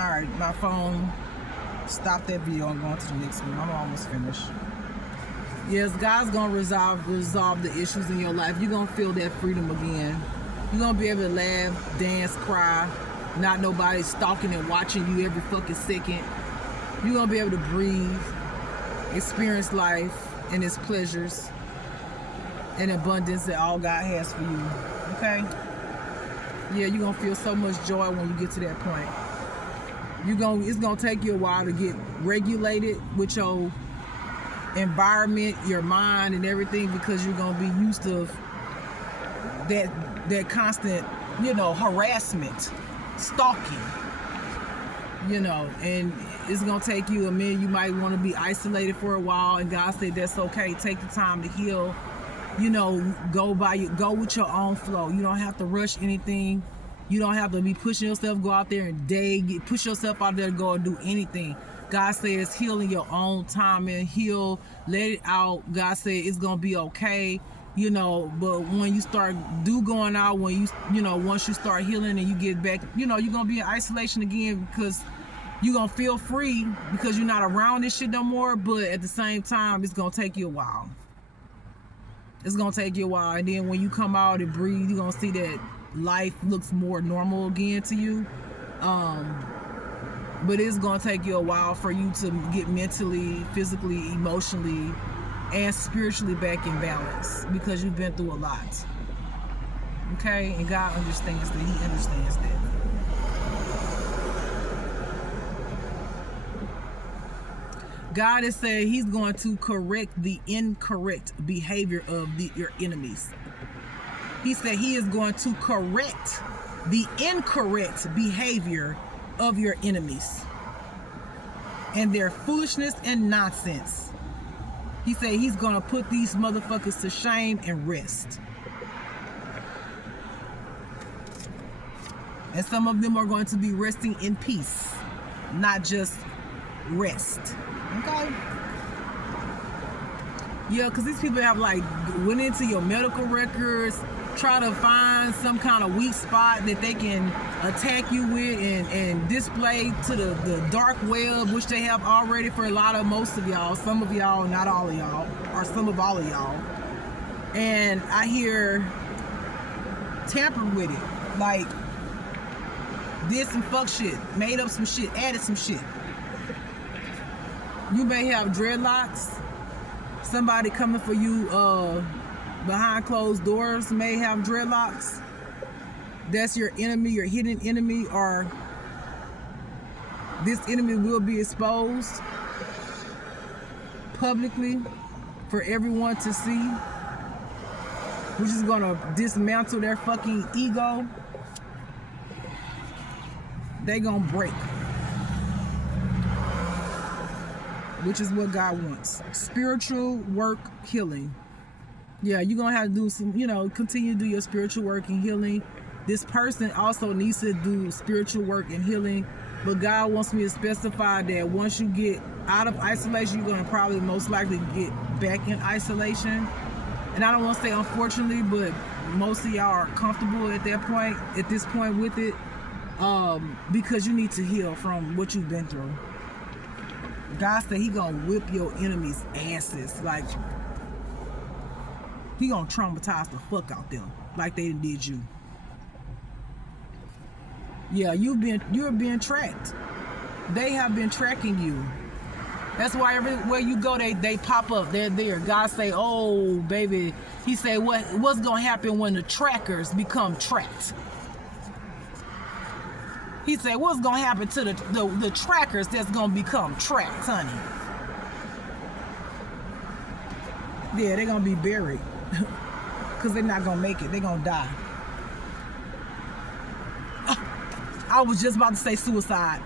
Alright, my phone stopped that video. I'm going to the next one. I'm almost finished. Yes, God's gonna resolve the issues in your life. You're gonna feel that freedom again. You're gonna be able to laugh, dance, cry. Not nobody stalking and watching you every fucking second. You're gonna be able to breathe, experience life and its pleasures and abundance that all God has for you. Okay? Yeah, you're gonna feel so much joy when you get to that point. It's gonna take you a while to get regulated with your environment, your mind, and everything, because you're gonna be used to that constant, harassment, stalking, and it's gonna take you a minute. You might want to be isolated for a while, and God said that's okay. Take the time to heal. Go with your own flow. You don't have to rush anything. You don't have to be pushing yourself, go out there and push yourself out there to go and do anything. God says heal in your own time and heal, let it out. God said it's gonna be okay, but when you start going out, once you start healing and you get back, you're gonna be in isolation again, because you're gonna feel free because you're not around this shit no more, but at the same time, it's gonna take you a while. It's gonna take you a while, and then when you come out and breathe, you're gonna see that life looks more normal again to you. But it's gonna take you a while for you to get mentally, physically, emotionally, and spiritually back in balance, because you've been through a lot. Okay? And God understands that. He understands that. God is saying He's going to correct the incorrect behavior of your enemies. He said He is going to correct the incorrect behavior of your enemies and their foolishness and nonsense. He said He's going to put these motherfuckers to shame and rest. And some of them are going to be resting in peace, not just rest. Okay? Yeah, because these people have went into your medical records, try to find some kind of weak spot that they can attack you with and display to the dark web, which they have already for most of y'all. Some of y'all, not all of y'all, or some of all of y'all. And I hear tampered with it, did some fuck shit, made up some shit, added some shit. You may have dreadlocks. Somebody coming for you behind closed doors may have dreadlocks. That's your enemy, your hidden enemy, or this enemy will be exposed publicly for everyone to see, which is gonna dismantle their fucking ego. They gonna break, which is what God wants. Spiritual work, healing. Yeah, you're gonna have to do some, continue to do your spiritual work and healing. This person also needs to do spiritual work and healing, but God wants me to specify that once you get out of isolation, you're gonna probably most likely get back in isolation. And I don't want to say unfortunately, but most of y'all are comfortable at this point with it, because you need to heal from what you've been through. God said He gonna whip your enemies' asses. He gonna traumatize the fuck out them like they did you. Yeah, you're being tracked. They have been tracking you. That's why everywhere you go, they pop up. They're there. God say, oh baby. He say, what's gonna happen when the trackers become tracked? He said, what's gonna happen to the trackers that's gonna become tracked, honey? Yeah, they're gonna be buried. Because they're not gonna make it. They're gonna die. I was just about to say suicide.